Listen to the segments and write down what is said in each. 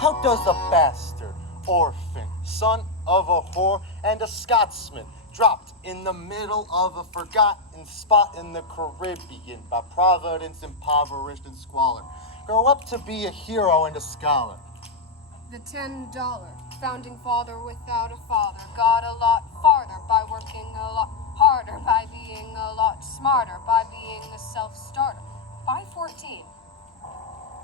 How does a bastard, orphan, son of a whore, and a Scotsman, dropped in the middle of a forgotten spot in the Caribbean by providence impoverished and squalor, grow up to be a hero and a scholar? The $10 founding father without a father got a lot farther by working a lot harder, by being a lot smarter, by being a self-starter. By 14,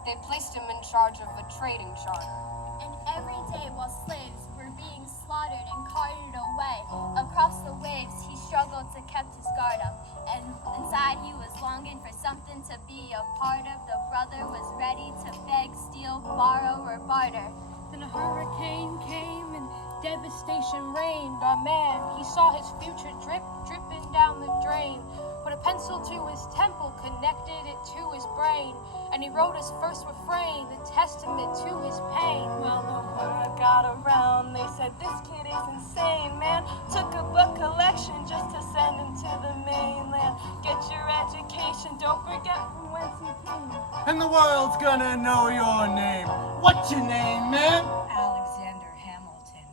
they placed him in charge of a trading charter. And every day while slaves were being slaughtered and carted away across the waves, he struggled to keep his guard up. And inside he was longing for something to be a part of. The brother was ready to beg, steal, borrow, or barter. Then a hurricane came and devastation reigned on man. He saw his future dripping down the drain. Put a pencil to his temple, connected it to his brain, and he wrote his first refrain, the testament to his pain. Well, the word got around, they said this kid is insane, man. Took a book collection just to send him to the mainland. Get your education, don't forget from whence you came. And the world's gonna know your name. What's your name, man? Alexander Hamilton.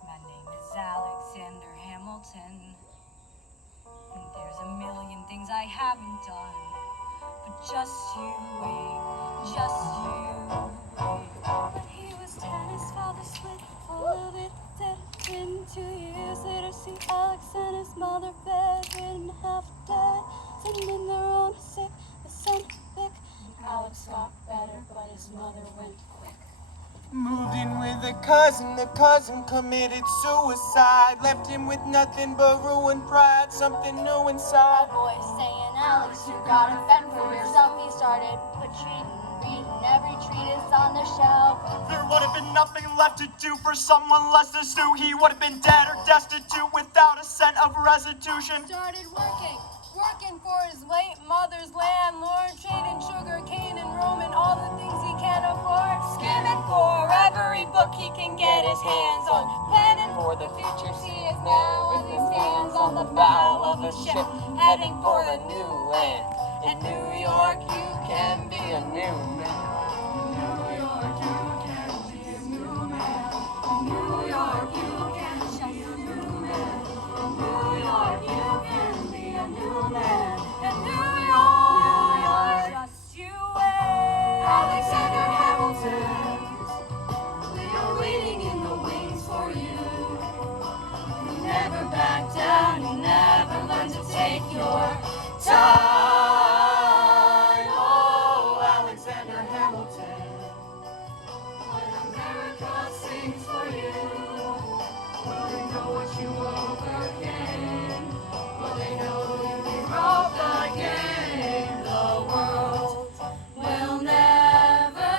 My name is Alexander Hamilton. And there's a million things I haven't done. But just you wait, just you wait. When he was 10, his father split, full of it, dead. In 2 years later, see Alex and his mother bedridden, half dead, sending their own sick, the son thick. Alex got better, but his mother went quick. Moved in with a cousin, the cousin committed suicide. Left him with nothing but ruined pride, something new A inside. voice saying, Alex, you gotta fend for yourself. He started reading every treatise on the shelf. There would have been nothing left to do for someone less than Stu. He would have been dead or destitute without a cent of restitution. Started working for his late mother's landlord, trading sugar cane and rum and all the things he can't afford. Skimming for every book he can get his hands on. Planning for the future, He is now with his hands on the bow of a ship, heading for a new land. In New York, you can be a new man. New York, you can be a new man. New York, you can be a new man. New York, you can be a new man. In New York, just you wait. Alexander Hamilton, we are waiting in the wings for you. You never back down, you never learn to take your time. Oh, Alexander Hamilton, when America sings for you, will they know what you overcame? Will they know you rewrote the game? The world will never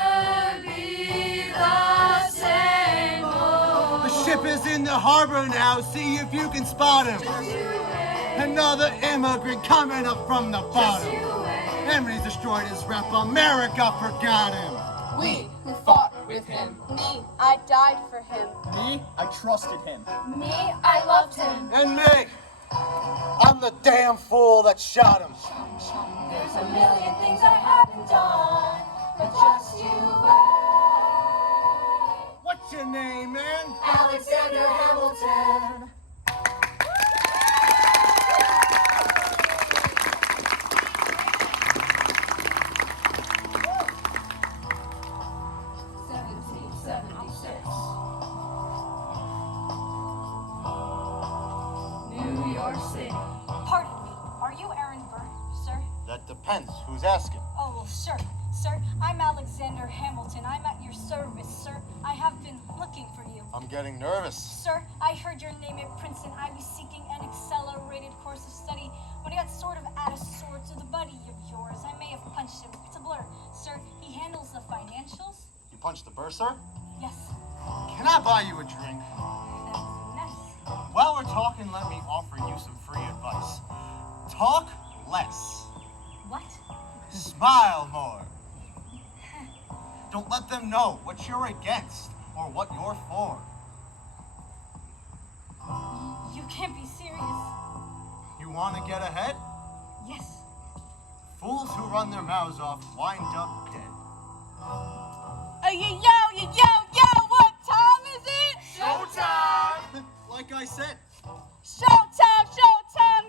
be the same. Oh, The ship is in the harbor now, see if you can spot him. Another immigrant coming up from the bottom. Henry's destroyed his rep, America forgot him. We who fought with him. Me, I died for him. Me, I trusted him. Me, I loved him. And me, I'm the damn fool that shot him. there's a million things I haven't done, but just you wait. What's your name, man? Alexander Hamilton. New York City. Pardon me, are you Aaron Burr, sir? That depends. Who's asking? Oh, well, sir, I'm Alexander Hamilton. I'm at your service, sir. I have been looking for you. I'm getting nervous. Sir, I heard your name at Princeton. I was seeking an accelerated course of study when I got sort of out of sorts with a buddy of yours. I may have punched him. It's a blur. Sir, he handles the financials? You punched the bursar? Yes. Can I buy you a drink? That was nice. While we're talking, let me offer you some free advice. Talk less. What? Smile more. Don't let them know what you're against or what you're for. You can't be serious. You want to get ahead? Yes. Fools who run their mouths off wind up dead. Yo, what time is it? Showtime! Like I said, Showtime,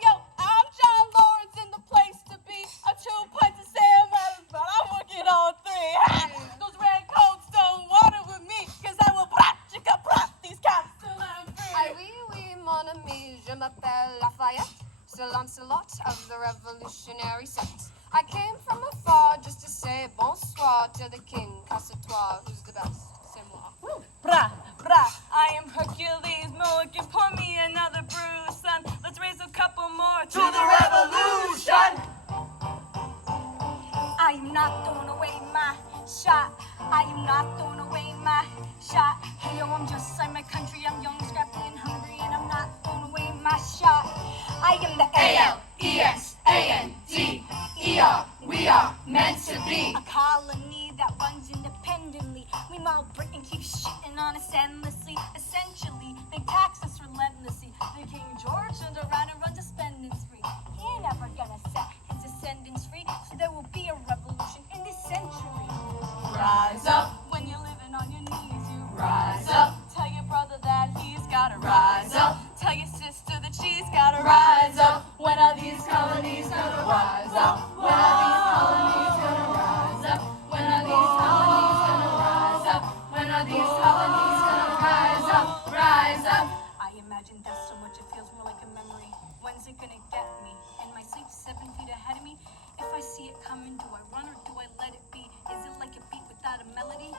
yo, I'm John Lawrence in the place to be. A 2 pints of Sam Adams, but I will get all 3. Those red coats don't want it with me, cause I will prop these cats till I'm free. Oui, mon ami, je m'appelle Lafayette, Sir Lancelot of the Revolutionary set. I came from afar just to say bonsoir to the king, Casse-toi, who's the best? C'est moi. Brah, I am Hercules Mulligan, pour me another brew, son. Let's raise a couple more to the revolution. I am not throwing away my shot. I am not throwing away my shot. Hey yo, I'm just like my country. I'm young, scrappy, and hungry, and I'm not throwing away my shot. I am the A-L-E-X-A-N-D-E-R. We are meant to be a colony that runs independently. Meanwhile, Britain keeps shitting on us endlessly. Essentially, they tax us relentlessly. The King George turned around and runs a spending spree. He ain't ever gonna set his descendants free, so there will be a revolution in this century. Rise up when you're living on your knees. You rise up. Tell your brother that he's gotta rise up. Tell your sister that she's gotta rise up. When are these colonies gonna rise up? When are these colonies gonna rise up? When are these colonies gonna rise up? When are these colonies gonna rise up? Rise up. I imagine death so much it feels more like a memory. When's it gonna get me? In my sleep 7 feet ahead of me? If I see it coming, do I run or do I let it be? Is it like a beat without a melody?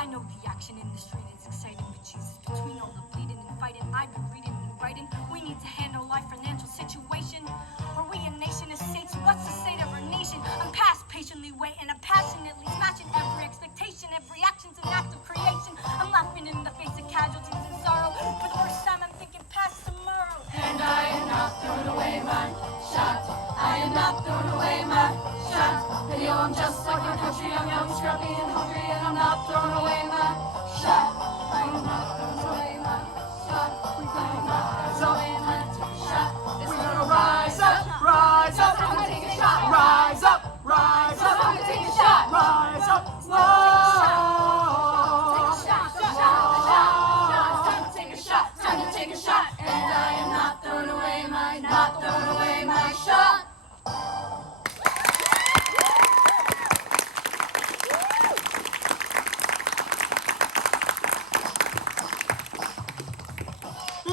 I know the action in the street is exciting, but Jesus, between all the bleeding and fighting, I've been reading and writing. We need to handle our financial situation. Are we a nation of states? What's the state of our nation? I'm past patiently waiting. I'm passionately smashing every expectation. Every action's an act of creation. I'm laughing in the face of casualties and sorrow. For the first time, I'm thinking past tomorrow. And I am not throwing away my shot. I am not throwing away my shot. Hey yo, I'm just like my country. I'm young, scrappy, and hungry, and I'm not throwing away my shot. I am not throwing away my shot. We're gonna rise up and take a shot. We're gonna rise up. I'm gonna take a shot. Rise up. I'm gonna take a shot. Rise up. Time to take a shot. And I am not throwing away my shot.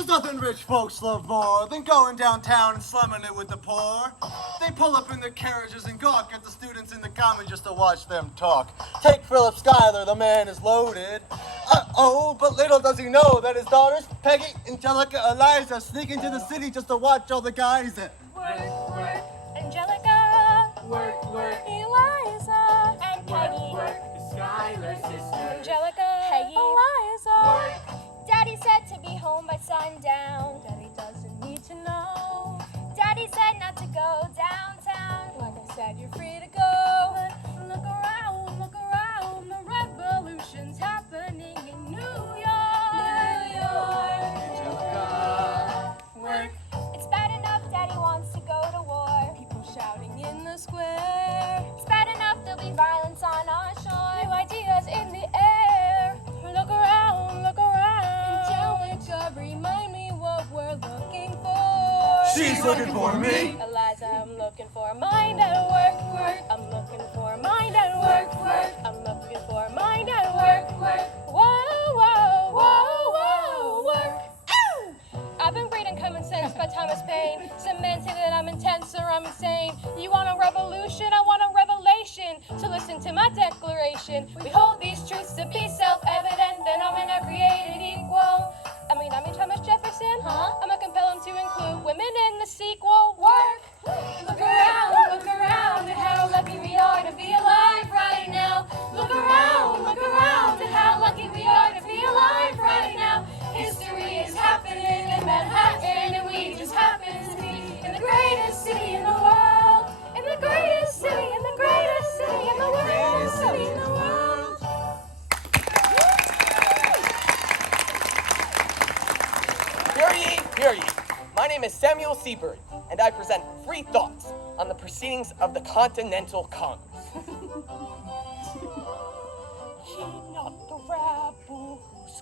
there's nothing rich folks love more than going downtown and slumming it with the poor. They pull up in their carriages and gawk at the students in the common just to watch them talk. Take Philip Schuyler, the man is loaded. But little does he know that his daughters, Peggy, Angelica, Eliza, sneak into the city just to watch all the guys that Work, Angelica. Work, Eliza. and Peggy. The Schuyler sisters. Angelica. Peggy. Eliza. Daddy said to be home by sundown. Daddy doesn't need to know. Daddy said not to go downtown. Like I said, you're free to go. But look around. The revolution's happening in New York. Angelica. Work. It's bad enough Daddy wants to go to war. People shouting in the square. It's bad enough there'll be violence on our shore. New ideas in the air. Look around. Angelica, remind me what we're looking for. She's looking for me. Eliza, I'm looking for a mind at work. I'm looking for a mind at work. I'm looking for a mind at work. Whoa, work. Ow! I've been reading Common Sense by Thomas Paine, cementing that I'm intense or I'm insane. You want a revolution? I want a revelation. To listen to my declaration, we hold these truths to be self-evident. Then I'm in a created equal. I mean Thomas Jefferson. I'm gonna compel him to include women in the sequel. Work. Look around at how lucky we are to be alive right now. Look around at how lucky we are to be alive right now. History is happening in Manhattan, and we just happen to be in the greatest city in the world. In the greatest city in the greatest city in the greatest city in the world. Hear ye. My name is Samuel Seabird, and I present free thoughts on the proceedings of the Continental Congress.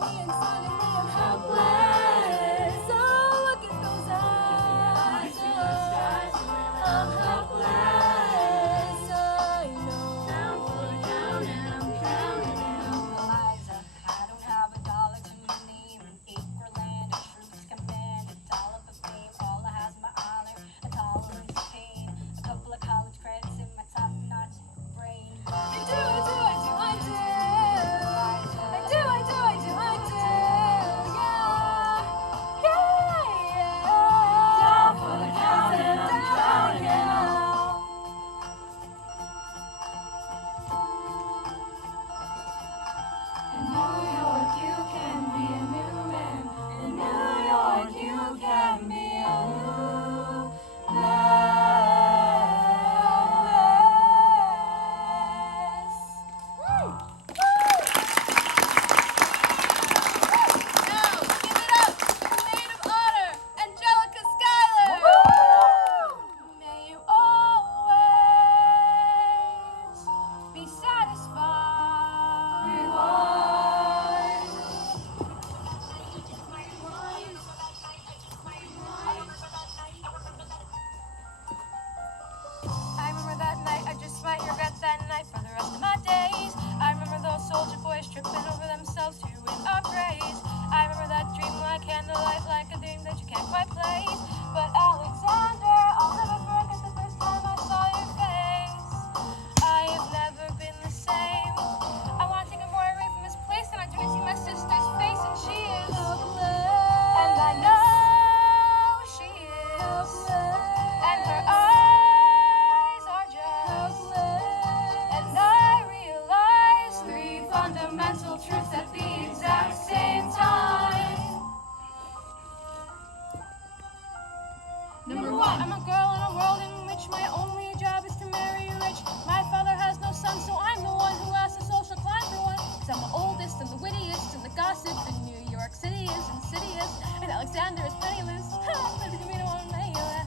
me and silently I'm helpless. Oh, look at those eyes. I'm helpless. I know. Down for the count and I'm counting down. Eliza, I don't have $1 to my name. An acre land, a troops command, a dollop of fame. All I has my honor, a tolerance of pain, a couple of college credits in my top-notch brain. I do. Yeah. Down for the count and I'm counting down. In New York, you can be a new man. In New York, you can be a new less. Now, give it up to the maid of honor, Angelica Schuyler. May you always be satisfied. I remember that night, I just might regret that night for the rest of my days. I remember those soldier boys tripping over themselves to win our praise. I remember that dream like candlelight, like a dream that you can't quite place. But Alexander, I'll never forget the first time I saw your face. I have never been the same. I want to take a boy away from this place, and I do see my sister's face, and she is helpless. And I know she is helpless. And her eyes are just helpless. And I realize 3 fundamental truths at the exact same time. Number 1, I'm a girl in a world in which my only job is to marry rich. My father has no son, so I'm the one who has to social climb for one. Cause I'm the oldest and the wittiest and the gossip in New York City is insidious. And Alexander is penniless. Maybe the mean one may less.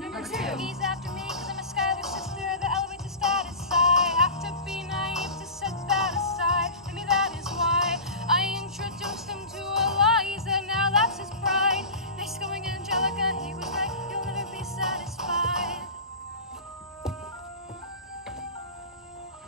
Number 2. He's after me cause I'm a Schuyler sister, the elevator status. I have to be naive to set that aside. Maybe that is why I introduced him to Eliza. Now that's his pride. Nice going, Angelica. He was right. You'll never be satisfied.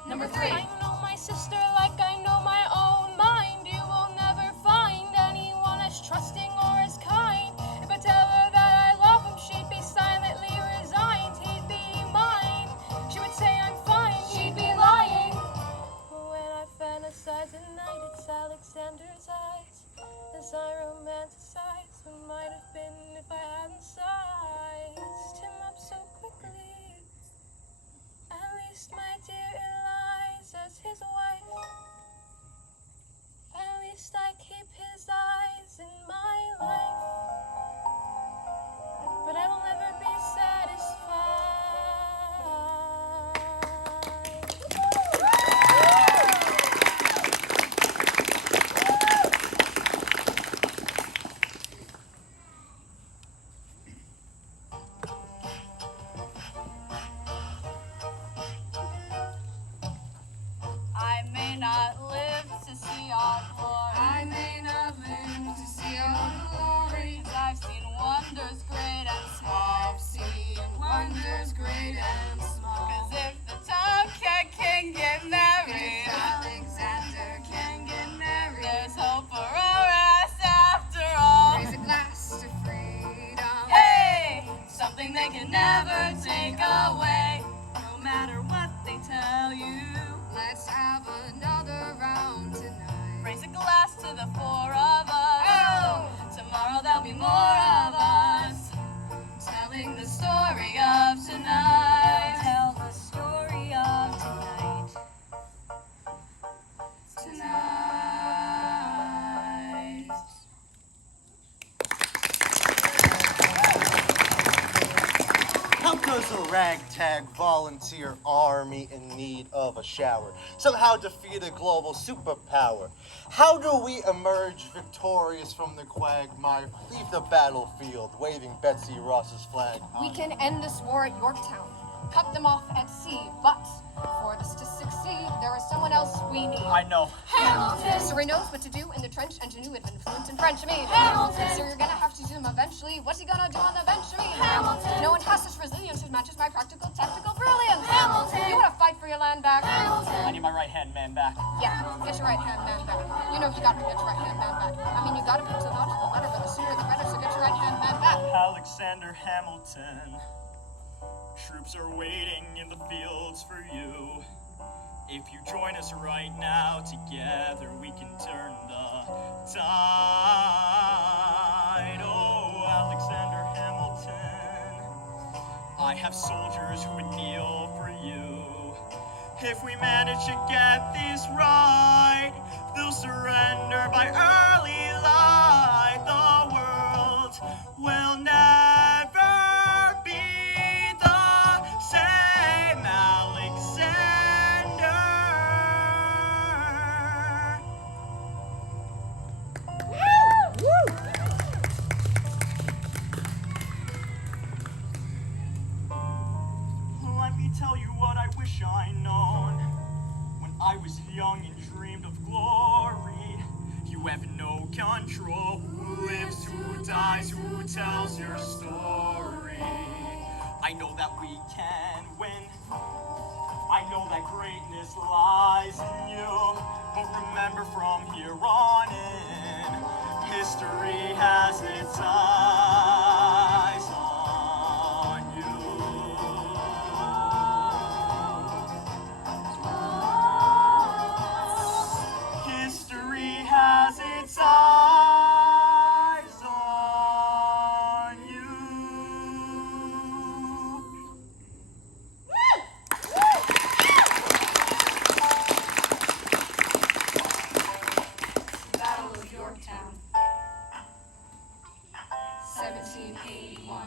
Number 3. I know my sister like I know my own mind. You will never find anyone as trusting or as kind. If I tell her that I love him, she'd be silently resigned. He'd be mine. She would say I'm fine. She'd be lying. When I fantasize at night, it's Alexander's eyes. As I romanticize what might have been if I hadn't sized him up so quickly. At least, my dear Eliza's his wife. At least I keep his eyes in my life. But I will never be satisfied. I may not live to see our glory. I may not live to see our glory. 'Cause I've seen wonders great and small. I've seen wonders great and small. 'Cause if the tomcat can get married, Alexander can get married. there's hope for our ass after all. Raise a glass to freedom. Hey, something they can never take away. No matter what they tell you, Let's have another round tonight. raise a glass to the 4 of us. Oh, tomorrow there'll be more of us, telling the story of tonight. Tell the story of tonight. Tonight. How does a ragtag volunteer army in need of a shower somehow defeat a global superpower? How do we emerge victorious from the quagmire, leave the battlefield waving Betsy Ross's flag? We can end this war at Yorktown, cut them off at sea, but for this to succeed, there is someone we need. I know. Hamilton! Surrey knows what to do in the trench and to with influence in French. I mean, Hamilton! So you're gonna have to do them eventually. What's he gonna do on the bench? I mean, Hamilton! No one has such resilience who matches my practical, tactical brilliance. Hamilton! You wanna fight for your land back? I need my right-hand man back. Yeah, get your right hand man back. You know you gotta get your right hand man back. I mean, you gotta put the logical letter, but the sooner the better, so get your right hand man back. Alexander Hamilton. Troops are waiting in the fields for you. If you join us right now, together we can turn the tide. Oh, Alexander Hamilton. I have soldiers who would kneel for you. If we manage to get this right, they'll surrender by early light. The world will never be the same, Alexander. Let me tell you what I wish I'd known when I was young and dreamed of glory. You have no control. Who lives, who dies, who tells your story? I know that we can win. I know that greatness lies in you. But remember, from here on in, history has its eyes on you. History has its eyes on you. Battle of Yorktown. 1781.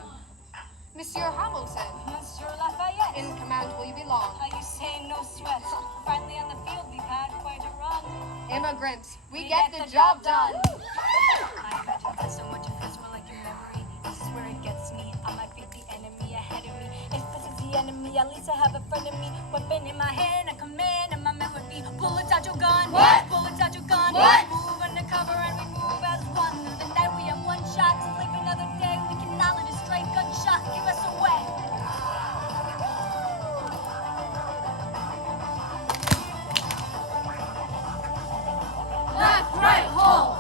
Monsieur Hamilton, Monsieur Lafayette. in command will you belong? How you say no sweat? Finally on the field, we've had quite a run. Immigrants, we get the job done. I imagine that so much it feels more like your memory. This is where it gets me. I might be the enemy ahead of me. If this is the enemy, at least I have a friend of me. Weapon in my hand, a command, and my memory. Bullets out your gun. What? Bullets out your gun. What? Move undercover and we move as one. The night we have one shot to live another day. We can not let a stray gunshot give us away. Left, right, hold!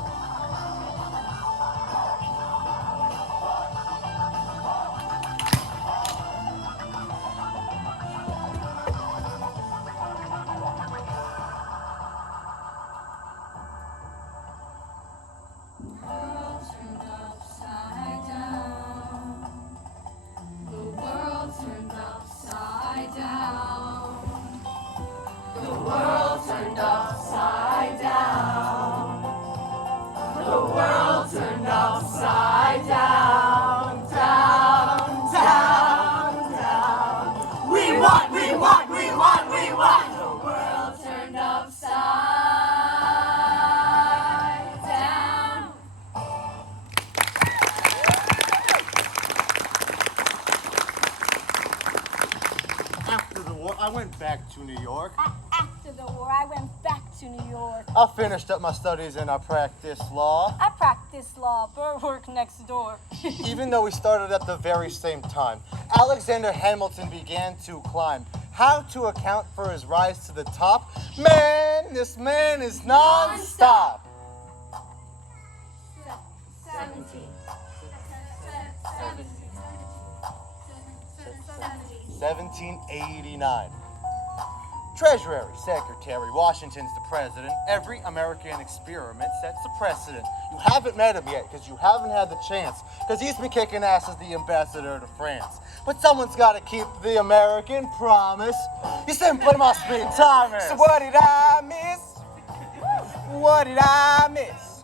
After the war, I went back to New York. After the war, I went back to New York. I finished up my studies and I practiced law. I practiced law, but work next door. Even though we started at the very same time, Alexander Hamilton began to climb. How to account for his rise to the top? Man, this man is non-stop. 17. 1789. Treasury Secretary, Washington's the president. Every American experiment sets a precedent. You haven't met him yet because you haven't had the chance, because he's been kicking ass as the ambassador to France. But someone's got to keep the American promise. You simply must be Thomas. So what did I miss? What did I miss?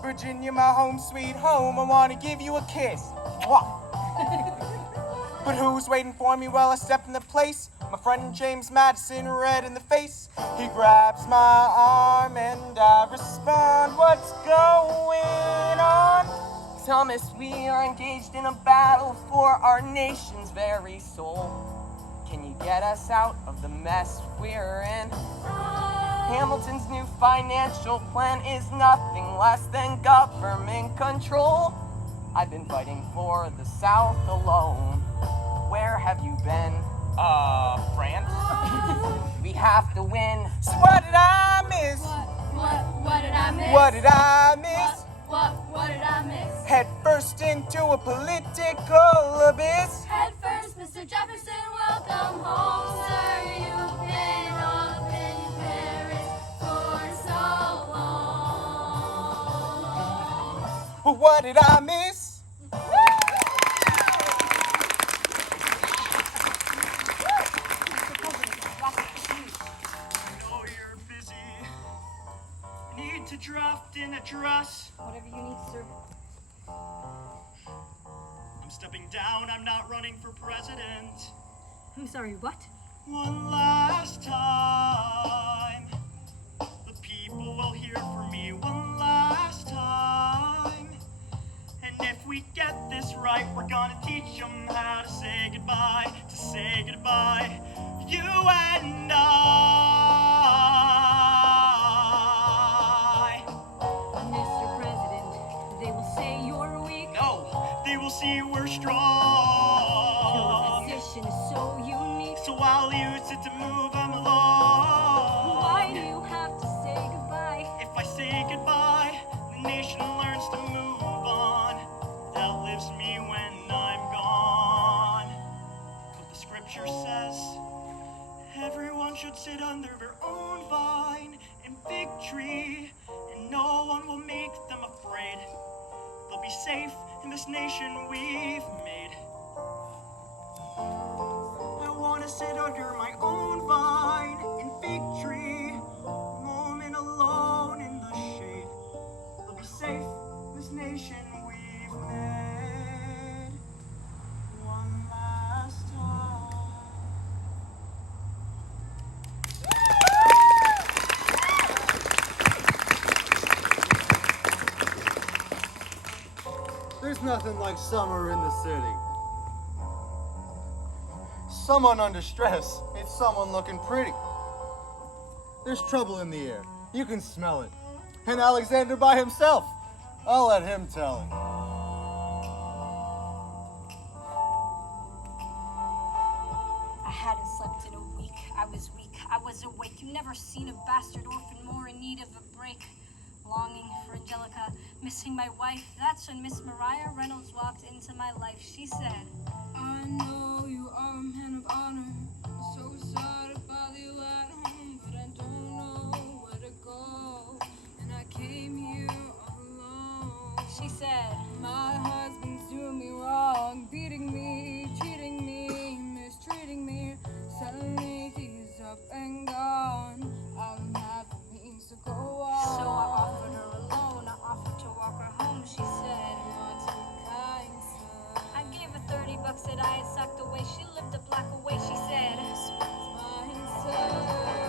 Virginia, my home sweet home, I want to give you a kiss. Mwah. But who's waiting for me while I step in the place? My friend James Madison, red in the face. He grabs my arm and I respond, what's going on? Thomas, we are engaged in a battle for our nation's very soul. Can you get us out of the mess we're in? Hamilton's new financial plan is nothing less than government control. I've been fighting for the South alone. Where have you been? France? We have to win. So what did I miss? What did I miss? What did I miss? What did I miss? Head first into a political abyss. Head first, Mr. Jefferson, welcome home, sir. You've been up in Paris for so long. But what did I miss? know you're busy. Need to draft an address. Whatever you need, sir. I'm stepping down, I'm not running for president. I'm sorry, what? One last time. The people will hear from me one last time. And if we get this right, we're gonna teach them how to say goodbye, to say goodbye. You and I. Mr. President, they will say you're weak. No, they will see we're Your strong. position is so unique. So I'll use it to move them along. Why do you have to say goodbye? If I say goodbye, the nation learns to move on. That lives me when I'm gone. But the scripture says everyone should sit under their own vine and fig tree, and no one will make them afraid. They'll be safe in this nation we've made. I wanna sit under my own vine and fig tree, a moment alone in the shade. They'll be safe in this nation we've made. One last time. There's nothing like summer in the city. Someone under stress, it's someone looking pretty. There's trouble in the air, you can smell it. And Alexander by himself, I'll let him tell it. I hadn't slept in a week. I was weak. I was awake. You never seen a bastard orphan more in need of a break. Longing for Angelica, missing my wife. That's when Miss Mariah Reynolds walked into my life. She said, I know you are a man of honor. I'm so sorry to bother you at home, but I don't know where to go. And I came here all alone. she said, My husband's doing me wrong, beating me, cheating me, mistreating me. Suddenly he's up and gone. I don't have the means to go on. so I offered her a loan. I offered to walk her home. She said, You're too kind, son. I gave her $30 that I had socked away. She lived a block away. She said, Mine, son.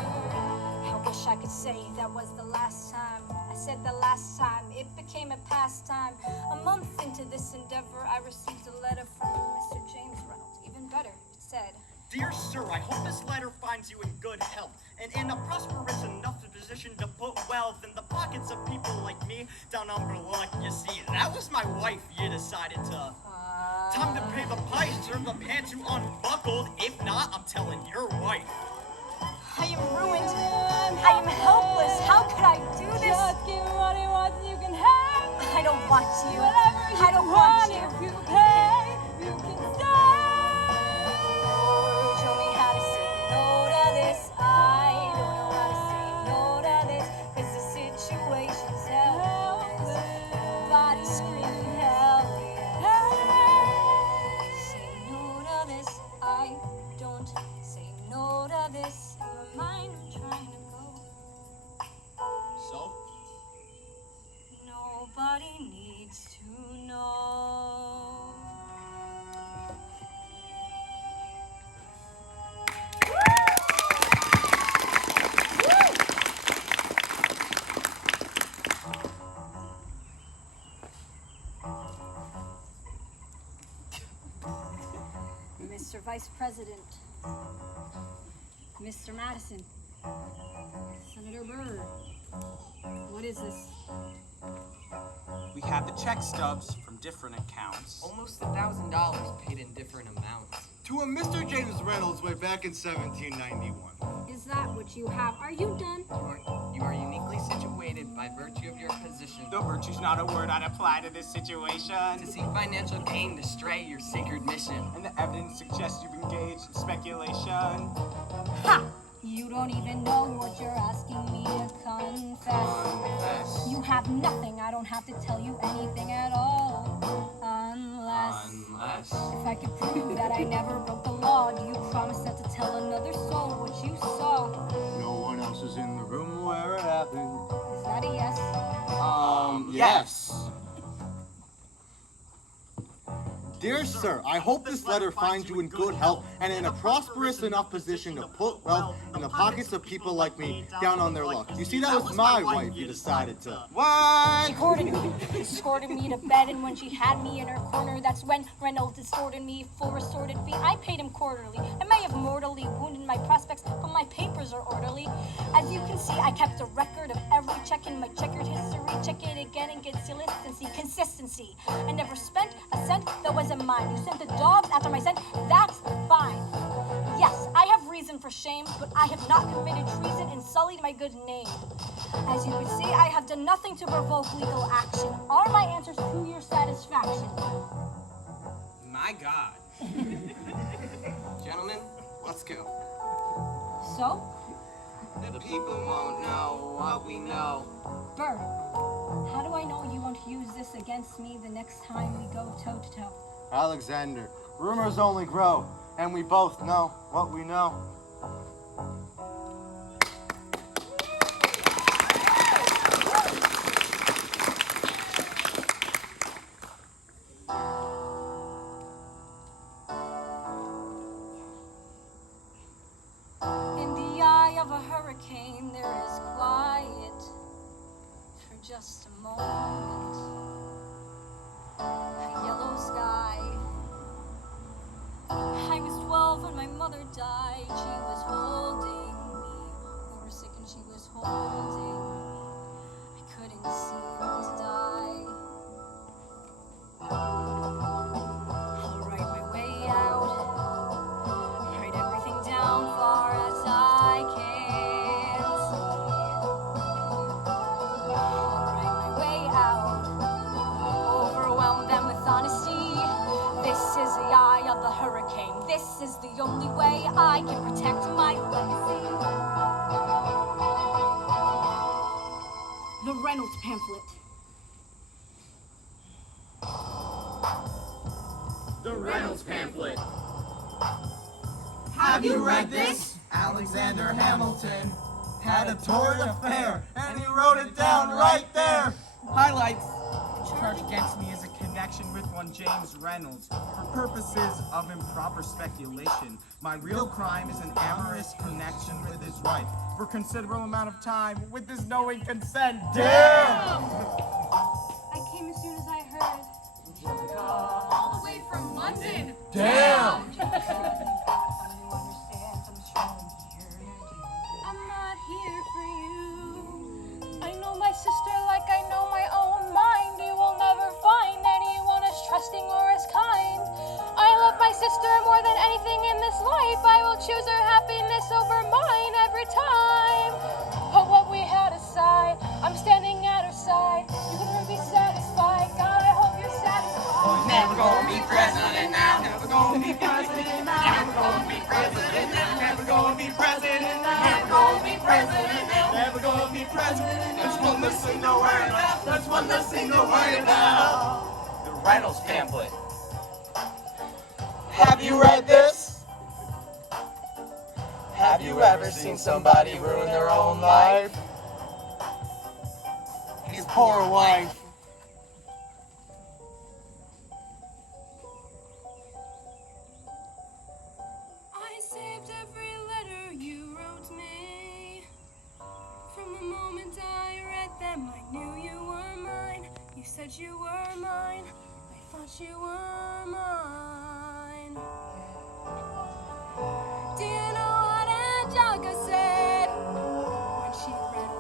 I wish I could say that was the last time. I said the last time, it became a pastime. A month into this endeavor, I received a letter from Mr. James Reynolds. Even better, it said, Dear sir, I hope this letter finds you in good health and in a prosperous enough position to put wealth in the pockets of people like me down on her luck. You see, that was my wife you decided to. Time to pay the price, serve the pants you unbuckled. If not, I'm telling your wife. I am ruined. I am helpless. How could I do this? Just give him what he wants and you can have I don't want you. whatever you I don't want you. If you pay, you can stay. Show me how to say no to this. I don't know how to say no to this. Cause the situation's helpless. Everybody's screaming help. Say no to this. I don't say no to this. In my mind, I'm trying to go. So? Nobody needs to know. Mr. Vice President, Mr. Madison, Senator Senator Burr, what is this? We have the check stubs from different accounts. Almost $1,000 paid in different amounts. To a Mr. James Reynolds way back in 1791. Is that what you have? Are you done? You are uniquely situated by virtue of your position The virtue's not a word I'd apply to this situation. to seek financial gain to stray your sacred mission. And the evidence suggests you've engaged in speculation. Ha! You don't even know what you're asking me to confess. You have nothing, I don't have to tell you anything at all. Unless if I could prove that I never broke the law, do you promise not to tell another soul what you saw? No one else is in the room where it happened. Is that a yes? Yes. Dear sir, I hope this letter finds you in good health and in a prosperous enough position to put wealth in the pockets of people like me down on their luck. You see, that was my wife you decided to. What? She courted me, escorted me to bed, and when she had me in her corner, that's when Reynolds distorted me for a sordid fee. I paid him quarterly. I may have mortally wounded my prospects, but my papers are orderly. As you can see, I kept a record of every check in my checkered history. Check it again and get consistency. I never spent a cent that wasn't mine. You sent the dogs after my scent. That's fine. Yes, I have reason for shame, but I have not committed treason and sullied my good name. As you can see, I have done nothing to provoke legal action. Are my answers to your satisfaction? My God. Gentlemen, let's go. So, The people won't know what we know. Burr, how do I know you won't use this against me the next time we go toe-to-toe? Alexander, rumors only grow, and we both know what we know. In the eye of a hurricane, there is quiet for just a moment. A yellow sky. I was 12 when my mother died. She was holding me. We were sick and she was holding me. I couldn't seem to die. I'll write my way out. Write everything down far as I can see. Write my way out. Overwhelm them with honesty. This is the eye of the hurricane. This is the only way I can protect my legacy. The Reynolds pamphlet. The Reynolds pamphlet. Have you read this? Alexander Hamilton had a torrid affair, and he wrote it down right there. Highlights. The charge against me is a connection with one James Reynolds for purposes of improper speculation. My real crime is an amorous connection with his wife for a considerable amount of time with his knowing consent. Damn! I came as soon as I heard. All the way from London. Damn! I'm not here for you. I know my sister like I know my own mind. You will never find anyone as trusting or as kind. I love my sister more than anything in this life. I will choose her happiness over mine every time. Put what we had aside. I'm standing at her side. You can never be satisfied. God, I hope you're satisfied. Never gonna be president now. Never gonna be president now. Never gonna be president now. Never gonna be president now. Never gonna be president now. Never gonna be president. That's one less thing to worry about. That's one less thing to worry about. The Reynolds pamphlet. Have you read this? Have you ever seen somebody ruin their own life? His poor wife. I saved every letter you wrote me. From the moment I read them, I knew you were mine. You said you were mine. I thought you were mine. Do you know what Angelica said when she read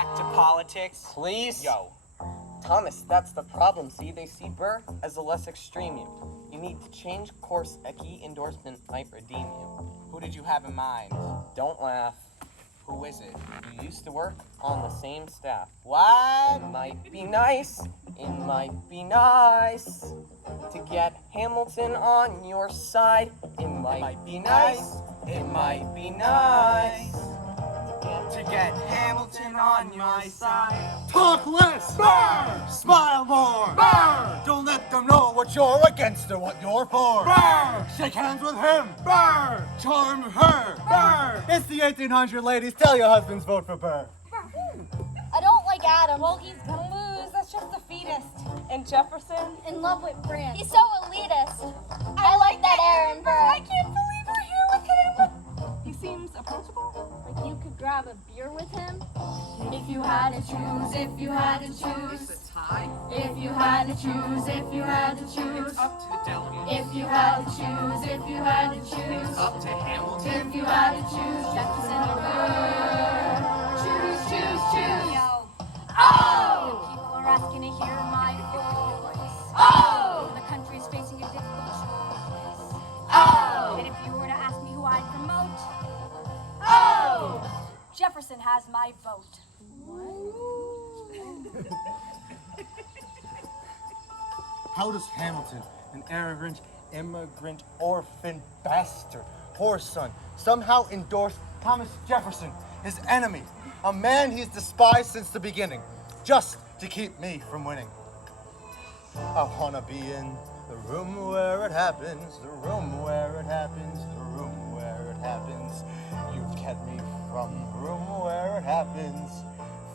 back to politics? Please? Yo. Thomas, that's the problem. See, they see Burr as the less extreme you. You need to change course. A key endorsement might redeem you. Who did you have in mind? Don't laugh. Who is it? You used to work on the same staff. What? It might be nice. It might be nice to get Hamilton on your side. It might be nice. It might be nice To get Hamilton on my side. Talk less! Burr! Smile more! Burr! Don't let them know what you're against or what you're for! Burr! Shake hands with him! Burr! Charm her! Burr! It's the 1800 ladies. Tell your husbands vote for Burr. I don't like Adam. Well, he's gonna lose. That's just the fetus. And Jefferson? In love with Fran. He's so elitist. I like that Aaron Burr. I can't believe we're here with him. He seems approachable. Like you could grab a beer with him. If you had to choose, if you had to choose. If you had to choose, if you had to choose. Up to the delegate. If you had to choose, if you had to choose. Up to Hamilton. If you had to choose, Jefferson or Burr. Choose, choose, choose. Oh! People are asking to hear my voice. Oh! The country's facing a difficult choice. Oh! And if you were to ask me who I'd promote, Oh! Jefferson has my vote. How does Hamilton, an arrogant, immigrant, orphan, bastard, whore son, somehow endorse Thomas Jefferson, his enemy, a man he's despised since the beginning, just to keep me from winning? I wanna be in the room where it happens, the room where it happens, the room where it happens. You've kept me from the room where it happens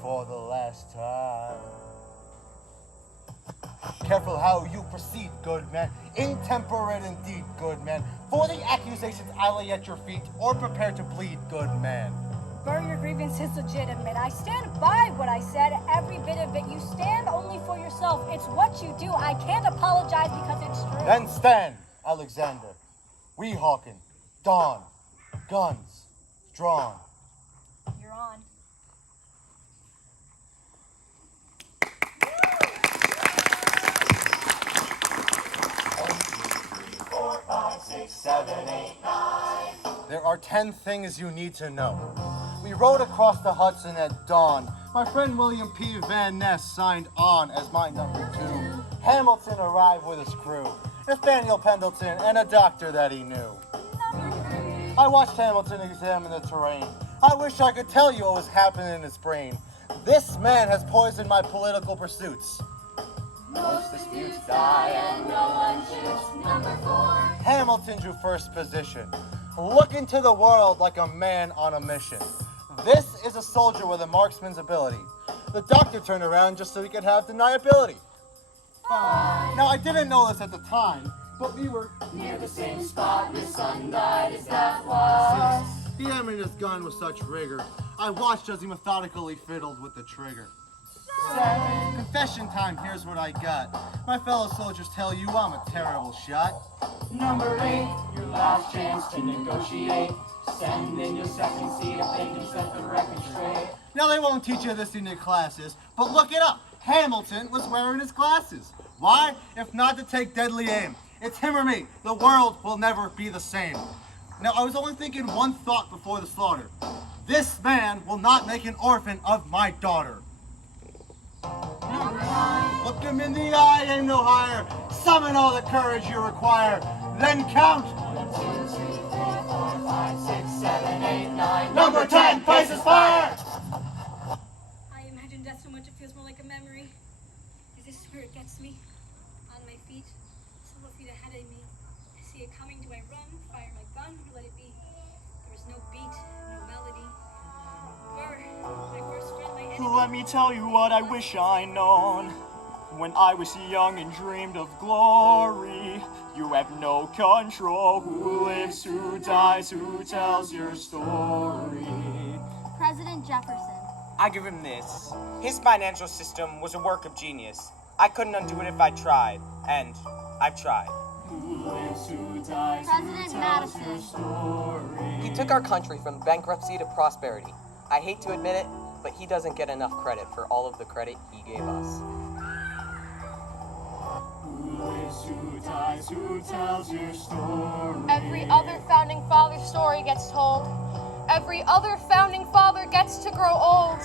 for the last time. Careful how you proceed, good man. Intemperate indeed, good man. For the accusations I lay at your feet, or prepare to bleed, good man. Burr, your grievance is legitimate. I stand by what I said, every bit of it. You stand only for yourself. It's what you do. I can't apologize because it's true. Then stand, Alexander. Weehawken, dawn, guns drawn. You're on. There are 10 things you need to know. We rode across the Hudson at dawn. My friend William P. Van Ness signed on as my number 2. Hamilton arrived with his crew, Nathaniel Pendleton, and a doctor that he knew. I watched Hamilton examine the terrain. I wish I could tell you what was happening in his brain. This man has poisoned my political pursuits. Most disputes die and no one shoots. Number 4. Hamilton drew first position. Look into the world like a man on a mission. This is a soldier with a marksman's ability. The doctor turned around just so he could have deniability. Now, I didn't know this at the time, but we were Near the same spot his son died, as that was. He aimed his gun with such rigor. I watched as he methodically fiddled with the trigger. 7. Confession time, here's what I got. My fellow soldiers tell you I'm a terrible shot. Number 8. Your last chance to negotiate. Send in your second seat if they can set the record straight. Now, they won't teach you this in your classes, but look it up. Hamilton was wearing his glasses. Why? If not to take deadly aim. It's him or me. The world will never be the same. Now, I was only thinking one thought before the slaughter. This man will not make an orphan of my daughter. Number 9. Look him in the eye, aim no higher. Summon all the courage you require. Then count. 1, 2, 3, 4, 5, 6, 7, 8, 9. Number 10, faces fire! I imagine death so much it feels more like a memory. Is this where it gets me? On my feet, several feet ahead of me. I see it coming. Do I run, fire my gun, or let it be? There is no beat, no melody. Burr, my first friend, my enemy. Let me tell you what I wish I'd known. When I was young and dreamed of glory, you have no control. Who lives, who dies, who tells your story? President Jefferson. I give him this. His financial system was a work of genius. I couldn't undo it if I tried, and I've tried. Who lives, who dies, President who tells Madison. your story? He took our country from bankruptcy to prosperity. I hate to admit it, but he doesn't get enough credit for all of the credit he gave us. Who lives, who dies, who tells your story? Every other founding father story gets told. Every other founding father gets to grow old.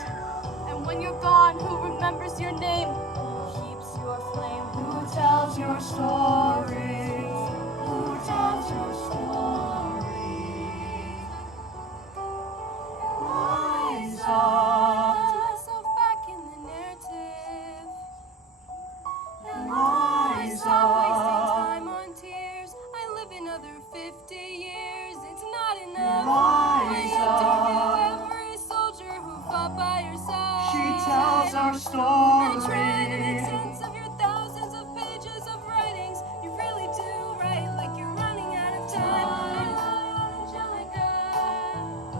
And when you're gone, who remembers your name? Who keeps your flame? Who tells your stories? Who tells your stories? Rise up, Put myself back in the narrative. rise Stop wasting up, time on tears. I live another 50 years. It's not enough. rise I interview every soldier who fought by your side. She tells our I try to make story. sense of your thousands of pages of writings. You really do write like you're running out of time. Angelica,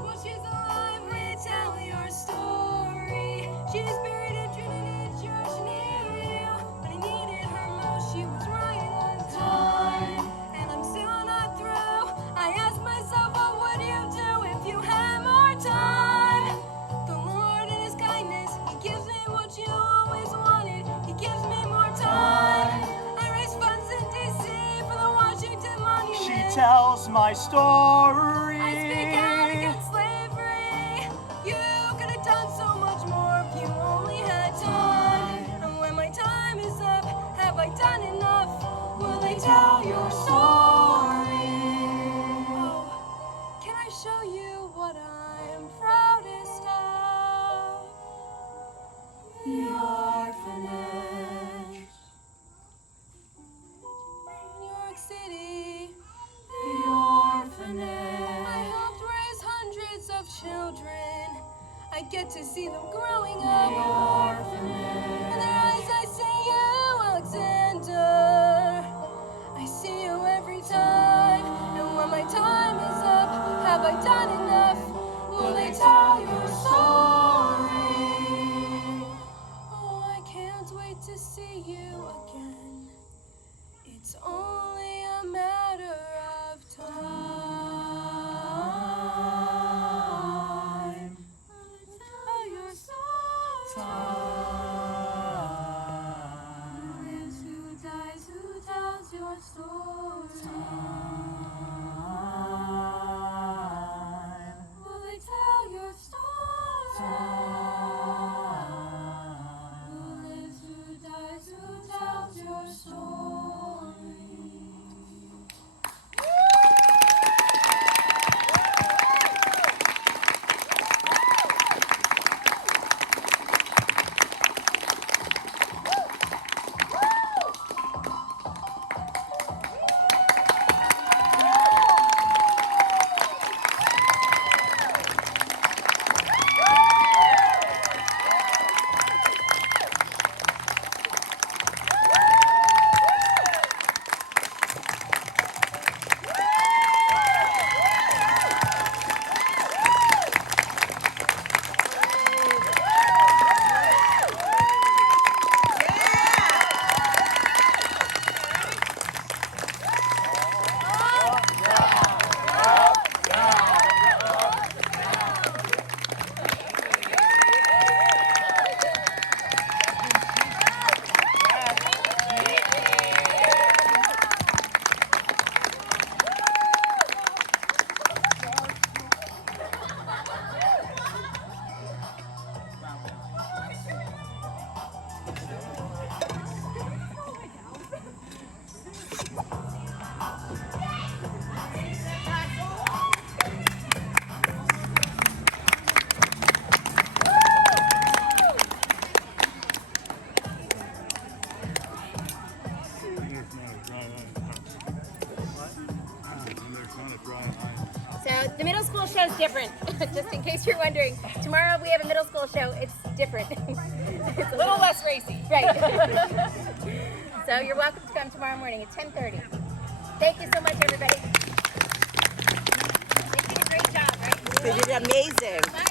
well, she's alive. Retell your story. She's buried in Trinity Church near you. When I needed her most, she was right on time. And I'm still not through. I ask myself, what would you do if you had more time? The Lord in His kindness, He gives me what you always wanted. He gives me more time. I raise funds in D.C. for the Washington Monument. She tells my story. I speak out against slavery. You could have done so much more if you only had time. And when my time is up, have I done enough? Will they tell your story? Oh, can I show you what I'm proudest of? The orphanage. New York City. The orphanage. I helped raise hundreds of children. I get to see them growing up. The orphanage. In their eyes I see you, Alexander. I see you every time. And when my time is up, have I done enough? Will they tell your story? Oh, I can't wait to see you again. It's only a matter of time. Tell your story. Who lives, who dies, who tells your story? Will they tell your story? Who lives, who dies, who tells your story? So the middle school show is different, just in case you're wondering. Tomorrow we have a middle school show. It's different. It's a little less racy. Right. So you're welcome to come tomorrow morning at 10:30. Thank you so much, everybody. You did a great job, right? You did amazing. My